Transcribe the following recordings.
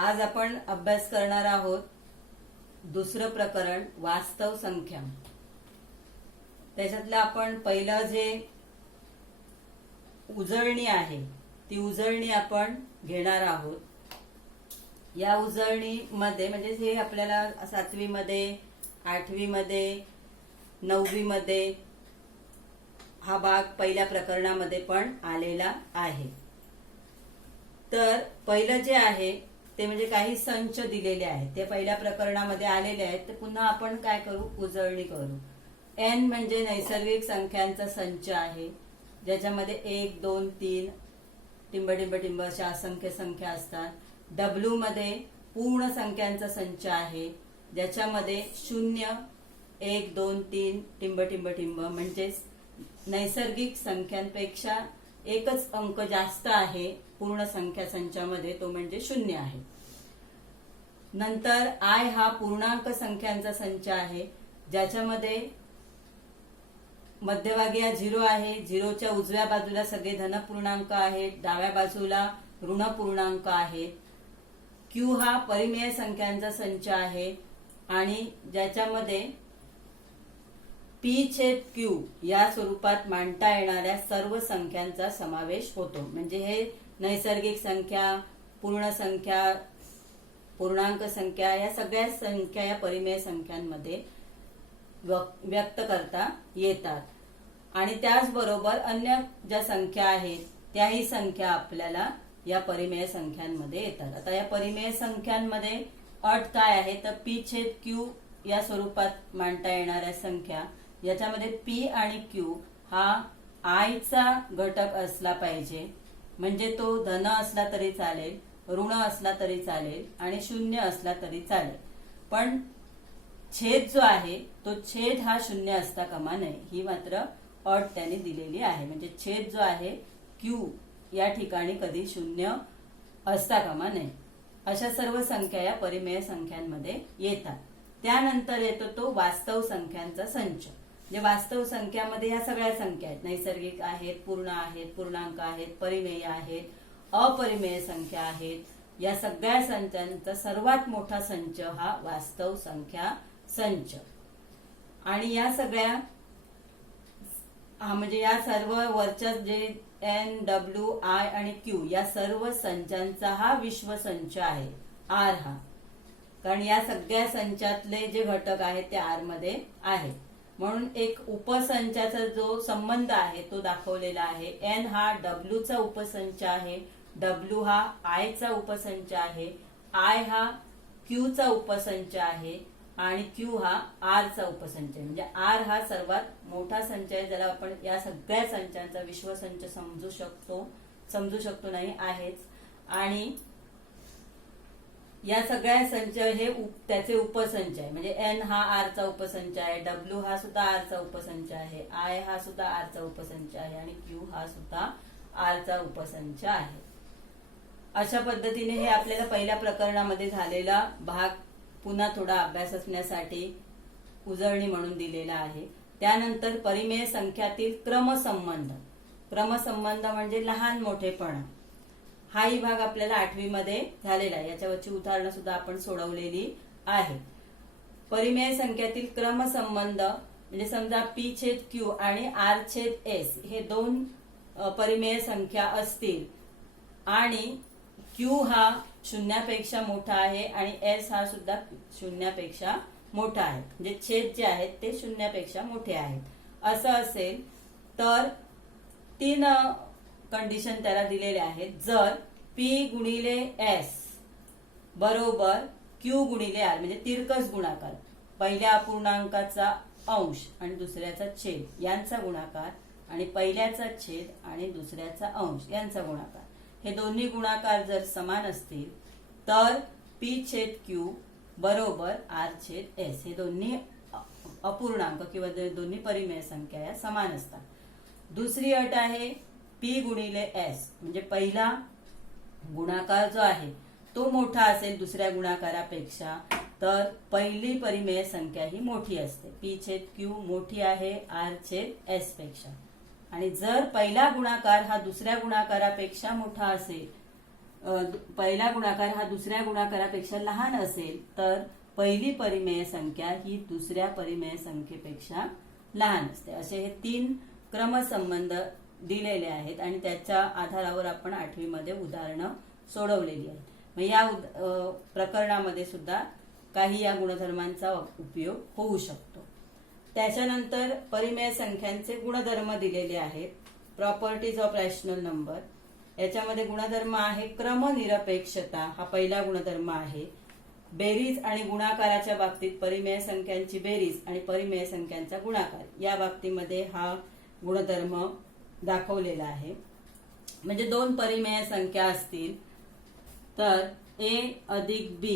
आज आपण अभ्यास करणार आहोत दुसरं प्रकरण वास्तव संख्या। त्याच्यातलं आपण पहिलं जे उजळणी आहे ती उजळणी आपण घेणार आहोत। या उजळणीमध्ये म्हणजे हे आपल्याला 7वी मध्ये 8वी मध्ये 9वी मध्ये हा भाग पहिल्या प्रकरणामध्ये पण आलेला आहे। तर पहिलं जे आहे ते म्हणजे काही संच दिलेले आहेत, ते पहिल्या प्रकरणामध्ये आलेले आहेत। तर पुन्हा आपण काय करू, उजळणी करू। एन म्हणजे नैसर्गिक संख्यांचा संच आहे, ज्याच्यामध्ये 1 2 3 टिंब टिंब टिंब अशा असंख्य संख्या असतात। डब्ल्यू मध्ये पूर्ण संख्यांचा संच आहे, ज्याच्यामध्ये 0 1 2 3 टिंब टिंब टिंब म्हणजे नैसर्गिक संख्यांपेक्षा एकच अंक जास्त आहे पूर्ण संख्या संचामध्ये, तो म्हणजे 0 आहे। नंतर आय हा पूर्णांक संख्यांचा संच आहे, ज्याच्यामध्ये मध्यभागी 0 आहे, 0च्या उजव्या बाजूला सगळे धनपूर्णांक आहेत, डाव्या बाजूला ऋण पूर्णांक आहेत। क्यू हा परिमेय संख्यांचा संच आहे आणि ज्याच्यामध्ये P/Q या स्वरूपात मांडता येणाऱ्या सर्व संख्यांचा समावेश होतो। म्हणजे हे नैसर्गिक संख्या, पूर्ण संख्या, पूर्णांक संख्या या सगळ्या संख्या या परिमेय संख्यांमध्ये व्यक्त करता येतात। आणि त्याचबरोबर अन्य ज्या संख्या आहेत त्याही संख्या आपल्याला या परिमेय संख्यांमध्ये येतात। आता या परिमेय संख्यांमध्ये अट काय आहे, तर P/Q या स्वरूपात मांडता येणाऱ्या संख्या, याच्यामध्ये P आणि Q हा I चा घटक असला पाहिजे। म्हणजे तो धन असला तरी चालेल, ऋण असला तरी चालेल आणि 0 असला तरी चालेल, पण छेद जो आहे तो छेद हा 0 असता कामा नये, ही मात्र अट त्यांनी दिलेली आहे। म्हणजे छेद जो आहे Q या ठिकाणी कधी 0 असता कामा नये। अशा सर्व संख्या या परिमेय संख्यांमध्ये येतात। त्यानंतर येतो तो वास्तव संख्यांचा संच। म्हणजे वास्तव संख्यामध्ये या सगळ्या संख्या आहेत, नैसर्गिक आहेत, पूर्ण आहेत, पूर्णांक आहेत, परिमेय आहेत, अपरिमेय संख्या आहेत। या सगळ्या संचांचा सर्वात मोठा संच हा वास्तव संख्या संच। आणि या सगळ्या म्हणजे या सर्व वरच्या जे एन, डब्ल्यू, आय आणि क्यू या सर्व संचांचा हा विश्व संच आहे, आर हा। कारण या सगळ्या संचातले जे घटक आहेत ते आर मध्ये आहेत, म्हणून एक उपसंचाचा जो संबंध आहे तो दाखवलेला आहे। एन हा डब्ल्यू चा उपसंच आहे, डब्ल्यू हा आय चा उपसंच आहे, आय हा क्यू चा उपसंच आहे आणि क्यू हा आर चा उपसंच आहे। म्हणजे आर हा सर्वात मोठा संच आहे, ज्याला आपण या सगळ्या संचांचा विश्वसंच समजू शकतो नाही आहेच। आणि या सगळ्या संच हे त्याचे उपसंच आहे। म्हणजे एन हा आर चा उपसंच आहे, डब्ल्यू हा सुद्धा आर चा उपसंच आहे, आय हा सुद्धा आर चा उपसंच आहे आणि क्यू हा सुद्धा आर चा उपसंच आहे। अशा पद्धतीने हे आपल्याला पहिल्या प्रकरणामध्ये झालेला भाग पुन्हा थोडा अभ्यास असण्यासाठी उजळणी म्हणून दिलेला आहे। त्यानंतर परिमेय संख्यातील क्रमसंबंध। क्रमसंबंध म्हणजे लहान मोठेपणा, हाही भाग आपल्याला 8वी मध्ये झालेला आहे। याच्यावरची उदाहरणं सुद्धा आपण सोडवलेली आहे। परिमेय संख्यातील क्रमसंबंध म्हणजे समजा P/Q आणि R/S हे दोन परिमेय संख्या असतील आणि Q हा 0 पेक्षा मोठा आहे आणि S हा सुद्धा 0 पेक्षा मोठा आहे, म्हणजे छेद जे आहेत ते 0 पेक्षा मोठे आहेत, असं असेल तर 3 कंडिशन त्याला दिलेल्या आहेत। जर P गुणिले S बरोबर Q गुणिले R म्हणजे तिरकस गुणाकार, पहिल्या अपूर्णांकाचा अंश आणि दुसऱ्याचा छेद यांचा गुणाकार आणि पहिल्याचा छेद आणि दुसऱ्याचा अंश यांचा गुणाकार, हे दोन्ही गुणाकार जर समान असतील तर P/Q बरोबर R/S हे दोन्ही अपूर्णांक किंवा दोन्ही परिमेय संख्या या समान असतात। दुसरी अट आहे P गुणिले S म्हणजे पहिला गुणाकार जो आहे तो मोठा असेल दुसऱ्या गुणाकारापेक्षा, तर पहिली परिमेय संख्या ही मोठी असते। P/Q मोठी आहे R/S पेक्षा। आणि जर पहिला गुणाकार हा दुसऱ्या गुणाकारापेक्षा मोठा असेल पहिला गुणाकार हा दुसऱ्या गुणाकारापेक्षा लहान असेल तर पहिली परिमेय संख्या ही दुसऱ्या परिमेय संख्येपेक्षा लहान असते. असे हे 3 क्रमसंबंध दिलेले आहेत आणि त्याच्या आधारावर आपण 8वी मध्ये उदाहरणं सोडवलेली आहेत. मग या प्रकरणामध्ये सुद्धा काही या गुणधर्मांचा उपयोग होऊ शकतो. त्याच्यानंतर परिमेय संख्यांचे गुणधर्म दिलेले आहेत. प्रॉपर्टीज ऑफ रॅशनल नंबर, याच्यामध्ये गुणधर्म आहे क्रमनिरपेक्षता, हा पहिला गुणधर्म आहे. बेरीज आणि गुणाकाराच्या बाबतीत परिमेय संख्यांची बेरीज आणि परिमेय संख्यांचा गुणाकार या बाबतीमध्ये हा गुणधर्म दाखवलेला आहे. म्हणजे 2 परिमेय संख्या असतील तर a अधिक b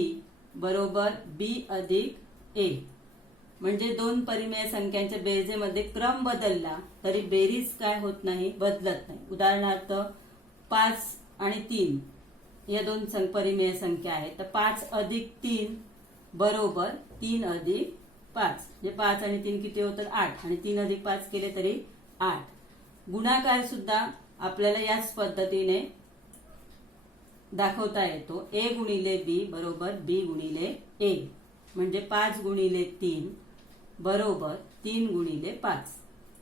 बरोबर b अधिक a, म्हणजे 2 परिमेय संख्यांच्या बेरजेमध्ये क्रम बदलला तरी बेरीज काय होत नाही, बदलत नाही. उदाहरणार्थ 5 आणि 3 या 2 परिमेय संख्या आहेत तर 5 अधिक 3 बरोबर 3 अधिक 5, म्हणजे 5 आणि 3 किती होतात 8 आणि 3 अधिक 5 केले तरी 8. गुणाकार सुद्धा आपल्याला याच पद्धतीने दाखवता येतो. a गुणिले b बरोबर b गुणिले a, म्हणजे 5 गुणिले 3 बरोबर 3 गुणिले 5,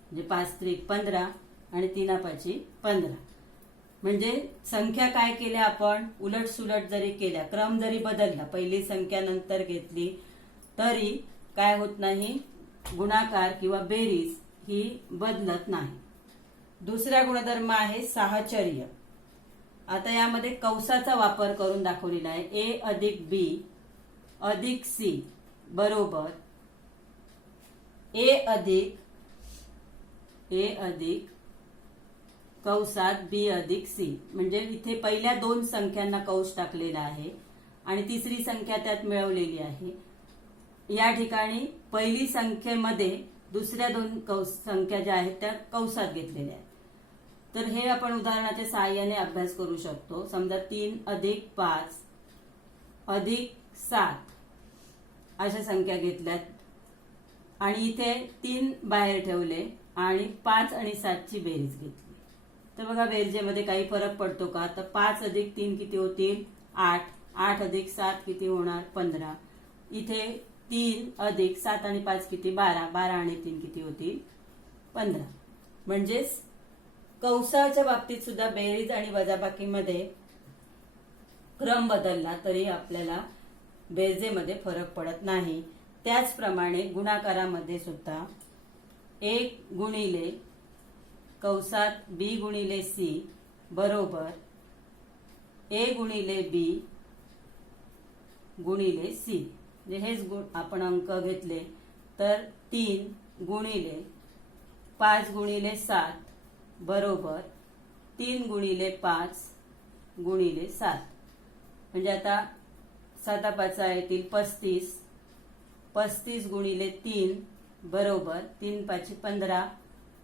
म्हणजे 5 त्रिक 15 आणि 3 पाची 15. म्हणजे संख्या काय केल्या आपण, उलट सुलट जरी केल्या, क्रम जरी बदलला, पहिली संख्या नंतर घेतली तरी काय होत नाही, गुणाकार किंवा बेरीज ही बदलत नाही. दुसरा गुणधर्म आहे साहचर्य. आता यामध्ये कंसाचा वापर करून दाखवलेला आहे. a अधिक b अधिक c बरोबर a अधिक कंसात b अधिक c, म्हणजे इथे पहिल्या 2 संख्यांना कंस टाकलेला आहे आणि तिसरी संख्या त्यात मिळवलेली आहे. या ठिकाणी पहिली संख्येमध्ये दुसऱ्या 2 संख्या ज्या आहेत त्या कंसात घेतलेल्या आहेत. तर हे आपण उदाहरणाच्या सहाय्याने अभ्यास करू शकतो. समजा 3 अधिक 5 अधिक 7 अशा संख्या घेतल्यात आणि इथे 3 बाहेर ठेवले आणि 5 आणि 7 ची बेरीज घेतली. तर बघा बेरजेमध्ये काही फरक पडतो का, तर 5 अधिक 3 किती होतील 8, 8 अधिक 7 किती होणार 15. इथे 3 अधिक 7 आणि 5 किती 12, 12 आणि 3 किती होतील 15. म्हणजेच कंसाच्या बाबतीत सुद्धा बेरीज आणि वजाबाकीमध्ये क्रम बदलला तरी आपल्याला बेरजेमध्ये फरक पडत नाही. त्याचप्रमाणे गुणाकारामध्ये सुद्धा 1 गुणिले कंसात b गुणिले c बरोबर a गुणिले b गुणिले c, म्हणजे हेच आपण अंक घेतले तर 3 गुणिले 5 गुणिले 7 बरोबर 3 गुणिले 5 गुणिले 7, म्हणजे आता 7 5 येतील 35, 35 गुणिले 3 बरोबर 3 5 15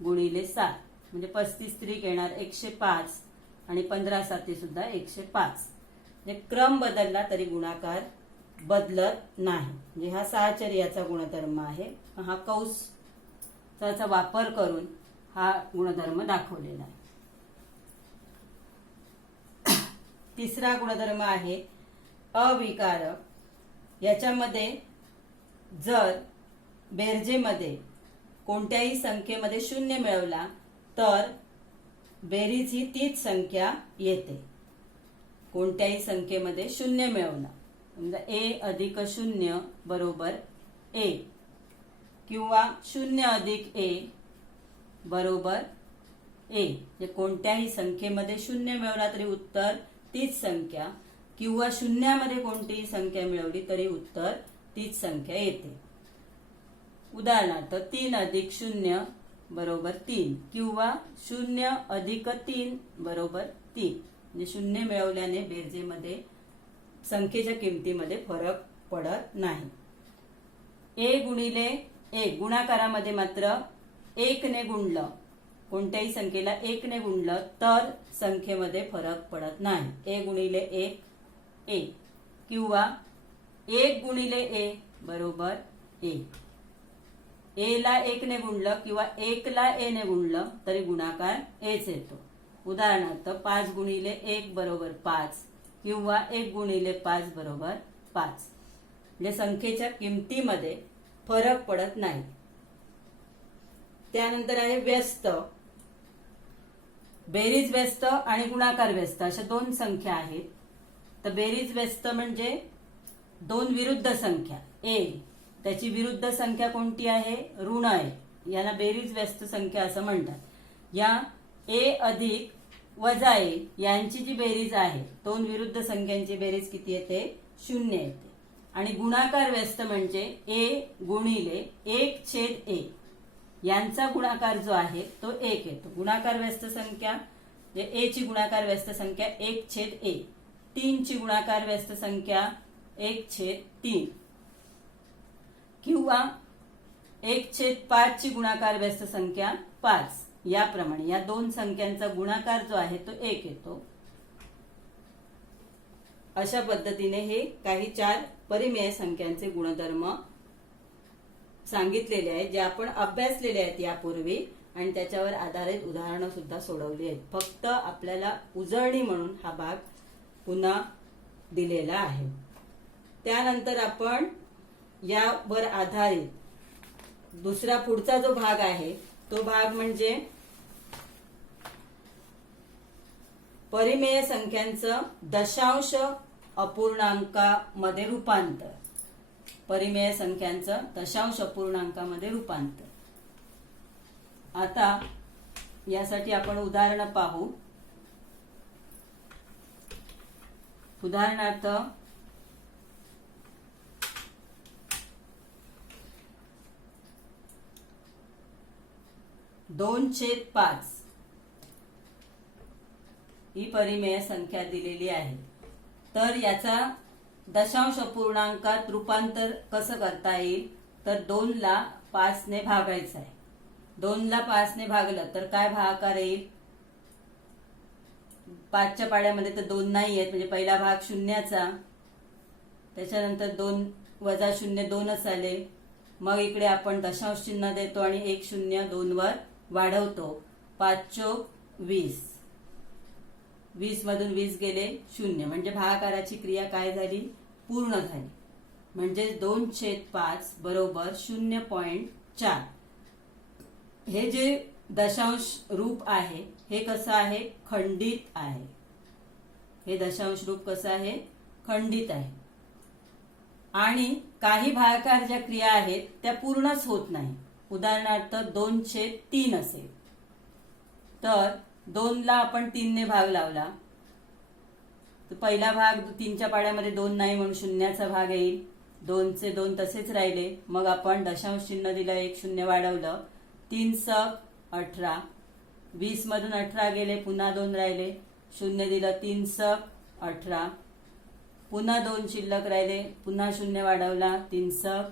गुणिले 7, म्हणजे 35 त्रिक येणार 105 आणि 15 7 सुद्धा 105. म्हणजे क्रम बदलला तरी गुणाकार बदलत नाही. म्हणजे हा साहचर्याचा गुणधर्म आहे. हा कंसाचा वापर करून हा गुणधर्म दाखवलेला आहे. तिसरा गुणधर्म आहे अविकारक. याच्यामध्ये जर बेरजेमध्ये कोणत्याही संख्येमध्ये 0 मिळवला तर बेरीज ही तीच संख्या येते. कोणत्याही संख्येमध्ये 0 मिळवला, समजा a अधिक 0 बरोबर a किंवा 0 अधिक a बरोबर a, म्हणजे कोणत्याही संख्येमध्ये 0 मिळवला तरी उत्तर तीच संख्या किंवा शून्यामध्ये कोणतीही संख्या मिळवली तरी उत्तर तीच संख्या येते. उदाहरणार्थ 3 अधिक 0 बरोबर 3 किंवा 0 अधिक 3 बरोबर 3, म्हणजे 0 मिळवल्याने बेरजेमध्ये संख्येच्या किमतीमध्ये फरक पडत नाही. a गुणिले a गुणाकारामध्ये मात्र 1 ने गुणलं, कोणत्याही संख्येला 1 ने गुणलं तर संख्येमध्ये फरक पडत नाही. a गुणिले 1 a किंवा 1 गुणिले a बरोबर a. a ला 1 ने गुणलं किंवा 1 ला a ने गुणलं तरी गुणाकार aच येतो. उदाहरणार्थ 5 गुणिले 1 बरोबर 5 किंवा 1 गुणिले 5 बरोबर 5. म्हणजे संख्येच्या किमतीमध्ये फरक पडत नाही. त्यानंतर आहे व्यस्त. बेरीज व्यस्त आणि गुणाकार व्यस्त अशा दोन संख्या आहेत. तर बेरीज व्यस्त म्हणजे दोन विरुद्ध संख्या ए, त्याची विरुद्ध संख्या कोणती आहे? ऋण आहे. याला बेरीज व्यस्त संख्या असं म्हणतात. या ए अधिक वजा ए यांची जी बेरीज आहे, दोन विरुद्ध संख्यांची बेरीज किती येते? 0 येते. आणि गुणाकार व्यस्त म्हणजे ए गुणिले 1/a यांचा गुणाकार जो आहे तो 1 येतो. गुणाकार व्यस्त संख्या ए ची गुणाकार व्यस्त संख्या 1/a, 3 ची गुणाकार व्यस्त संख्या 1/3 किंवा 1/5 ची गुणाकार व्यस्त संख्या 5. याप्रमाणे या दोन संख्यांचा गुणाकार जो आहे तो 1 येतो. अशा पद्धतीने हे काही 4 परिमेय संख्यांचे गुणधर्म सांगितलेले आहेत, जे आपण अभ्यासलेले आहेत यापूर्वी आणि त्याच्यावर आधारित उदाहरणं सुद्धा सोडवली आहेत. फक्त आपल्याला उजळणी म्हणून हा भाग पुन्हा दिलेला आहे. त्यानंतर आपण यावर आधारित दुसरा पुढचा जो भाग आहे तो भाग म्हणजे परिमेय संख्यांचं दशांश अपूर्णांकामध्ये रूपांतर. परिमेय संख्यांचं दशांश अपूर्णांकामध्ये रूपांतर. आता यासाठी आपण उदाहरणं पाहू. उदाहरणार्थ 2/5 ही परिमेय संख्या दिलेली आहे. तर याचा दशांश अपूर्णांकात रूपांतर कसं करता येईल? तर 2 ला 5 ने भागायचं आहे. 2 ला 5 ने भागलं तर काय भागाकार येईल? 5च्या पाड्यामध्ये तर 2 नाही आहेत, म्हणजे पहिला भाग शून्याचा, त्याच्यानंतर 2 वजा 0 2च आले. मग इकडे आपण दशांश चिन्ह देतो आणि 1 0 2 वर वाढवतो. 5 चोक 20, 20 मधून 20 गेले 0, म्हणजे भागाकाराची क्रिया काय झाली? पूर्ण झाली. म्हणजे 2/5 बरोबर 0.4. हे जे दशांश रूप आहे हे कसं आहे? खंडित आहे. हे दशांश रूप कसं आहे? खंडित आहे. आणि काही भागाकार ज्या क्रिया आहेत त्या पूर्णच होत नाही. उदाहरणार्थ 2/3 असेल तर 2 ला आपण 3 ने भाग लावला तर पहिला भाग 3च्या पाड्यामध्ये 2 नाही म्हणून शून्याचा भाग येईल. 2चे 2 तसेच राहिले. मग आपण दशांश चिन्ह दिलं, 1 0 वाढवलं. 3 सक 18, 20 मधून 18 गेले, पुन्हा 2 राहिले. 0 दिलं, 3 सक 18, पुन्हा 2 शिल्लक राहिले, पुन्हा 0 वाढवला, 3 सक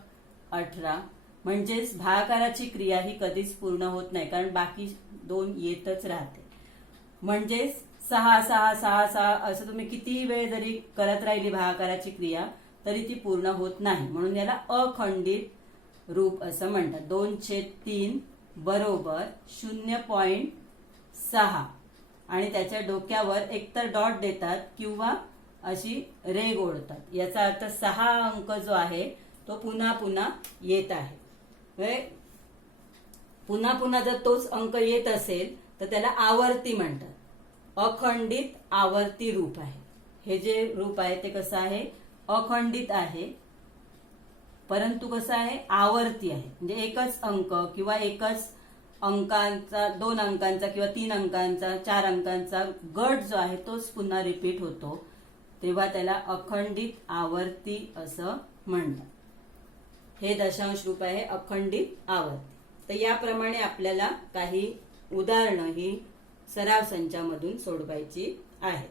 18. म्हणजेच भागाकाराची क्रिया ही कधीच पूर्ण होत नाही, कारण बाकी 2 येतच राहते. म्हणजेच 6 6 6 6 असं तुम्ही कितीही वेळ जरी करत राहिली भागाकाराची क्रिया तरी ती पूर्ण होत नाही. म्हणून याला अखंडित रूप असं म्हणतात. 2/3 बरोबर 0.6 आणि त्याच्या डोक्यावर एकतर डॉट देतात किंवा अशी रेघ ओढतात. याचा अर्थ 6 अंक जो आहे तो पुन्हा पुन्हा येत आहे. पुन्हा पुन्हा जर तोच अंक येत असेल तर त्याला आवर्ती म्हणतात. अखंडित आवर्ती रूप आहे. हे जे रूप आहे ते कसं आहे? अखंडित आहे, परंतु कसं आहे? आवर्ती आहे. म्हणजे एकच अंक किंवा एकच अंकांचा, 2 अंकांचा किंवा 3 अंकांचा, 4 अंकांचा गट जो आहे तोच पुन्हा रिपीट होतो, तेव्हा त्याला अखंडित आवर्ती असं म्हणतात. हे दशांश रूप आहे अखंडित आवर्ती. तर याप्रमाणे आपल्याला काही उदाहरणं ही सराव संचामधून सोडवायची आहेत.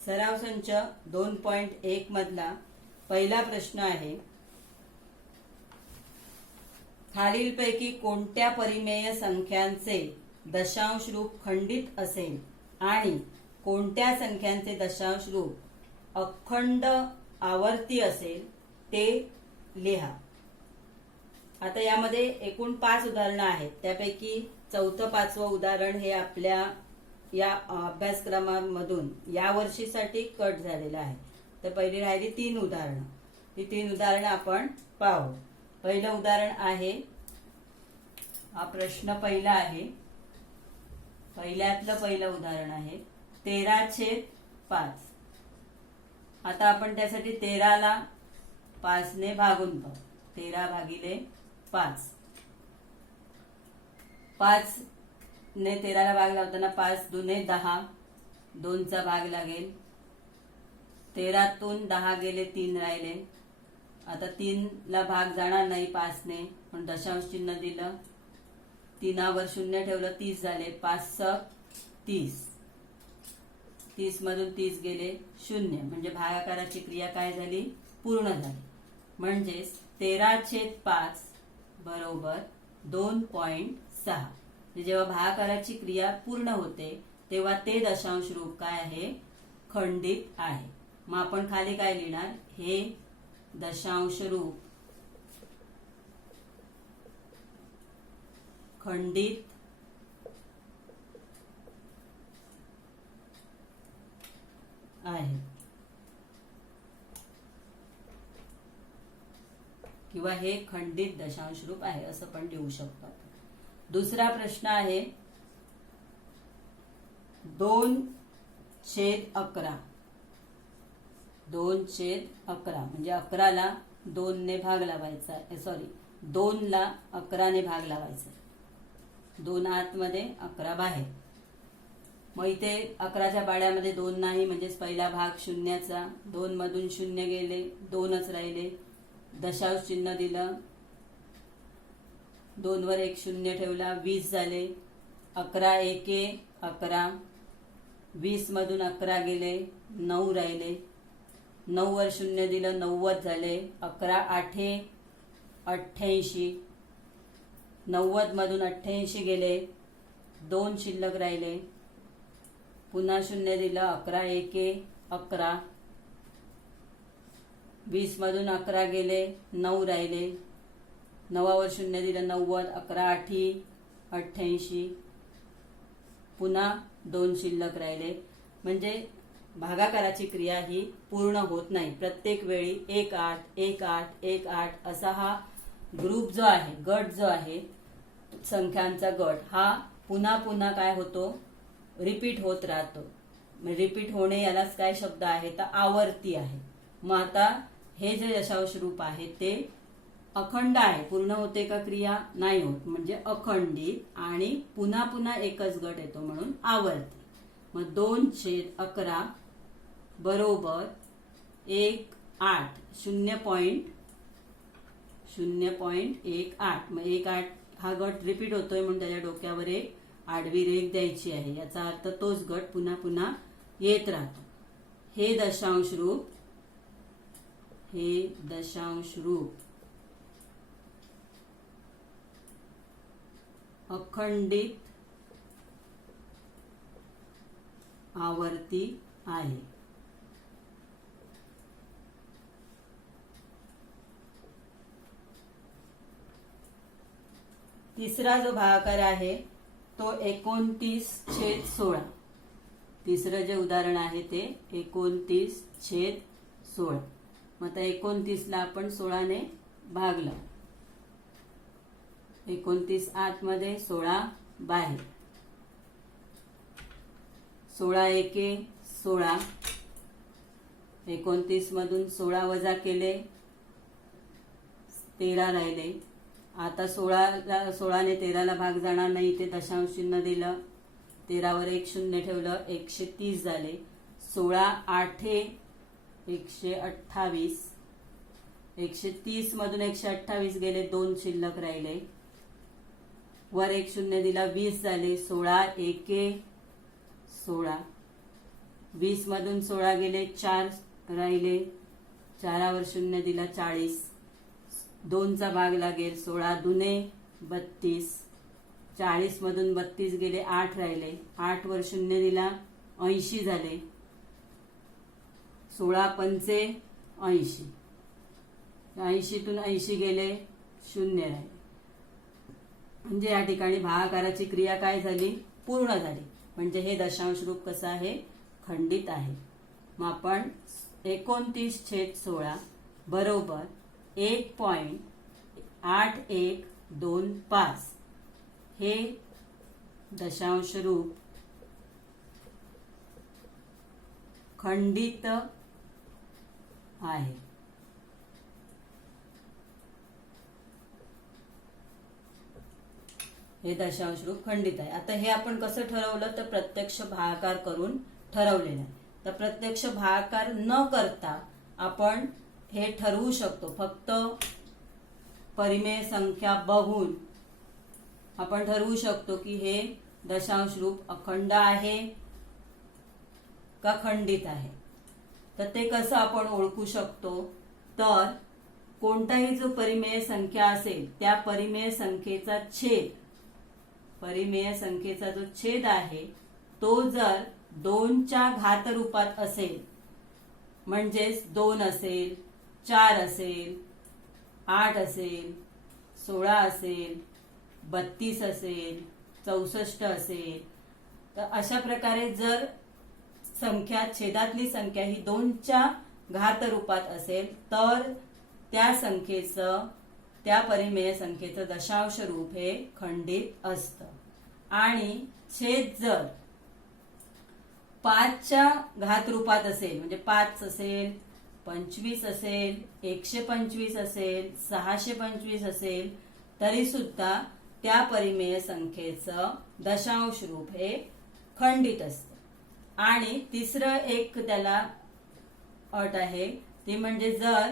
सराव संच 2.1 मधला पहिला प्रश्न आहे, खालीलपैकी कोणत्या परिमेय संख्यांचे दशांश रूप खंडित असेल आणि कोणत्या संख्यांचे दशांश रूप अखंड आवर्ती असेल ते लिहा. आता यामध्ये एकूण 5 उदाहरणं आहेत. त्यापैकी 4थं 5वं उदाहरण हे आपल्या या अभ्यासक्रमामधून या वर्षीसाठी कट झालेला आहे. तर पहिली राहिली 3 उदाहरणं. ही 3 उदाहरणं आपण पाहू. पहिलं उदाहरण आहे, हा प्रश्न पहिला आहे, पहिल्यातलं पहिलं उदाहरण आहे 13/5. आता आपण त्यासाठी 13ला 5 ने भागून पाहू. 13 भागिले 5. 5 ने 13ला भाग लावताना 5 दुने 10, 2चा भाग लागेल. 13तून 10 गेले, 3 राहिले. आता 3ला भाग जाणार नाही 5 ने, पण दशांश चिन्ह दिलं, 3वर 0 ठेवलं, 30 झाले. 5 30, 30 मधून 30 गेले 0, म्हणजे भागाकाराची क्रिया काय झाली, पूर्ण झाली. म्हणजेच 13/5 बरोबर 2.6. जेव्हा भागाकाराची क्रिया पूर्ण होते तेव्हा ते दशांश रूप काय आहे, खंडित आहे. मग आपण खाली काय लिहिणार, हे दशांश रूप खंडित आहे, किंवा हे खंडित दशांश रूप आहे असं पण लिहू शकतो. दुसरा प्रश्न आहे 2/11. 2/11 म्हणजे 11ला 2 ने भाग लावायचा, 2ला 11 ने भाग लावायचा. 2 आतमध्ये 11 बाहेर. मग इथे 11च्या पाड्यामध्ये 2 नाही, म्हणजेच पहिला भाग शून्याचा. 2 मधून 0 गेले, 2च राहिले. दशांश चिन्ह दिलं, 2 वर 1 0 ठेवला, 20 झाले. 11 एके 11, 20 मधून 11 गेले, 9 राहिले. 9 वर 0 दिलं, 90 झाले. 11 आठे 88, 90 मधून 88 गेले, 2 शिल्लक राहिले. पुन्हा 0 दिलं, 11 एके 11, 20 मधून 11 गेले, 9 राहिले. 9वर 0 दिलं, 90. 11 आठी 88, पुन्हा 2 शिल्लक राहिले. म्हणजे भागाकाराची क्रिया ही पूर्ण होत नाही. प्रत्येक वेळी 1 8 1 8 1 8 असा हा ग्रुप जो आहे, गट जो आहे, संख्यांचा गट, हा पुन्हा पुन्हा काय होतो, रिपीट होत राहतो. रिपीट होणे यालाच काय शब्द आहे, तर आवर्ती आहे. मग आता हे जे दशांश रूप आहे ते अखंड आहे. पूर्ण होते का क्रिया, नाही होत, म्हणजे अखंडित आणि पुन्हा पुन्हा एकच गट येतो म्हणून आवर्ती. मग 2/11 बरोबर 1 8, 0.18. मग 1 8 हा गट रिपीट होतोय म्हणून त्याच्या डोक्यावर एक आडवी रेघ द्यायची आहे. याचा अर्थ तोच गट पुन्हा पुन्हा येत राहतो. हे दशांश रूप अखंडित आवर्ती आहे. तिसरा जो भागाकार आहे तो 29/16. तिसरं जे उदाहरण आहे ते 29/16. मग आता 29ला आपण 16 ने भागला. 29 आतमध्ये 16 बाहेर. 16 एके 16, 29 मधून 16 वजा केले, 13 राहिले. आता 16 ने 13ला भाग जाणार नाही, इथे दशांश चिन्ह दिलं, 13वर 1 0 ठेवलं, 130 झाले. 16 आठे 128, 130 मधून 128 गेले, 2 शिल्लक राहिले. वर 1 0 दिला, 20 झाले. 16 एके 16, 20 मधून 16 गेले, 4 राहिले. 4वर 0 दिला, 40, 2चा भाग लागेल. 16 दुने 32, 40 मधून 32 गेले, 8 राहिले. 8 वर 0 दिला, 80 झाले. 16 पंचे 80, 80तून 80 गेले, 0 राहिले. म्हणजे या ठिकाणी भागाकाराची क्रिया काय झाली, पूर्ण झाली. म्हणजे हे दशांश रूप कसं आहे, खंडित आहे. मग आपण 29/16 बरोबर 1.8125 हे दशांश रूप खंडित आहे. हे दशांश रूप खंडित आहे. आता हे आपण कसं ठरवलं तर प्रत्यक्ष भागाकार करून ठरवलेलं आहे. तर प्रत्यक्ष भागाकार न करता आपण हे ठरवू शकतो. फक्त परिमेय संख्या बघून आपण ठरवू शकतो की हे दशांश रूप अखंड आहे का खंडित आहे. तर ते कसं आपण ओळखू शकतो, तर कोणताही जो परिमेय संख्या असेल त्या परिमेय संख्येचा जो छेद आहे तो जर 2च्या घात रूपात असेल, म्हणजेच 2 असेल, 4 असेल, 8 असेल, 16 असेल, 32 असेल, 64 असेल, तर अशा प्रकारे जर संख्या छेदातली संख्या ही 2च्या घात रूपात असेल तर त्या परिमेय संख्येचं दशांश रूप हे खंडित असतं. आणि छेद जर 5च्या घात रूपात असेल, म्हणजे 5 असेल, 25 असेल, 125 असेल, 625 असेल, तरी सुद्धा त्या परिमेय संख्येचं दशांश रूप हे खंडित असतं. आणि तिसरं एक त्याला अट आहे, ती म्हणजे जर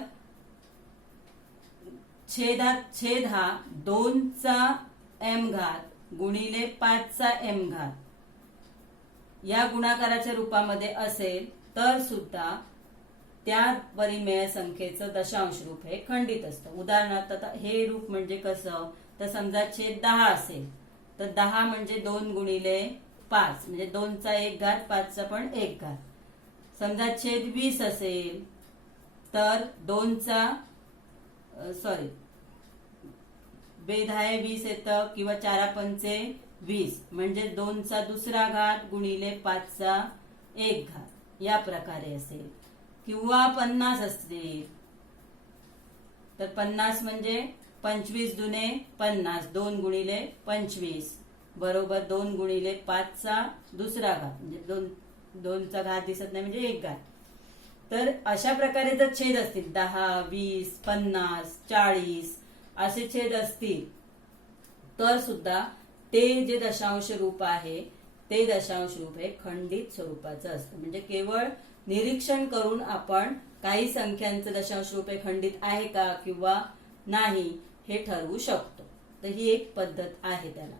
छेद हा 2चा m घात गुणिले 5चा m घात या गुणाकाराच्या रूपामध्ये असेल तर सुद्धा त्या परिमेय संख्येचं दशांश रूप हे खंडित असतं. उदाहरणार्थ आता हे रूप म्हणजे कसं, तर समजा छेद 10 असेल तर 10 म्हणजे 2 गुणिले 5 म्हणजे 2चा 1 घात, 5चा पण 1 घात. समजा छेद 20 असेल तर बेधाय 20 येतं किंवा 4×5 20 म्हणजे 2चा दुसरा घात गुणिले 5चा 1 घात या प्रकारे असेल. किंवा 50 असेल तर 50 म्हणजे 25 दुने 50, 2 गुणिले 25 बरोबर 2 गुणिले 5चा दुसरा घात म्हणजे 2चा घात दिसत नाही म्हणजे 1 घात. तर अशा प्रकारे जर छेद असतील 10, 20, 50, 40 असे छेद असतील तर सुद्धा ते जे दशांश रूप आहे ते दशांश रूप हे खंडित स्वरूपाचं असतं. म्हणजे केवळ निरीक्षण करून आपण काही संख्यांचं दशांश रूप हे खंडित आहे का किंवा नाही हे ठरवू शकतो. तर ही एक पद्धत आहे त्याला.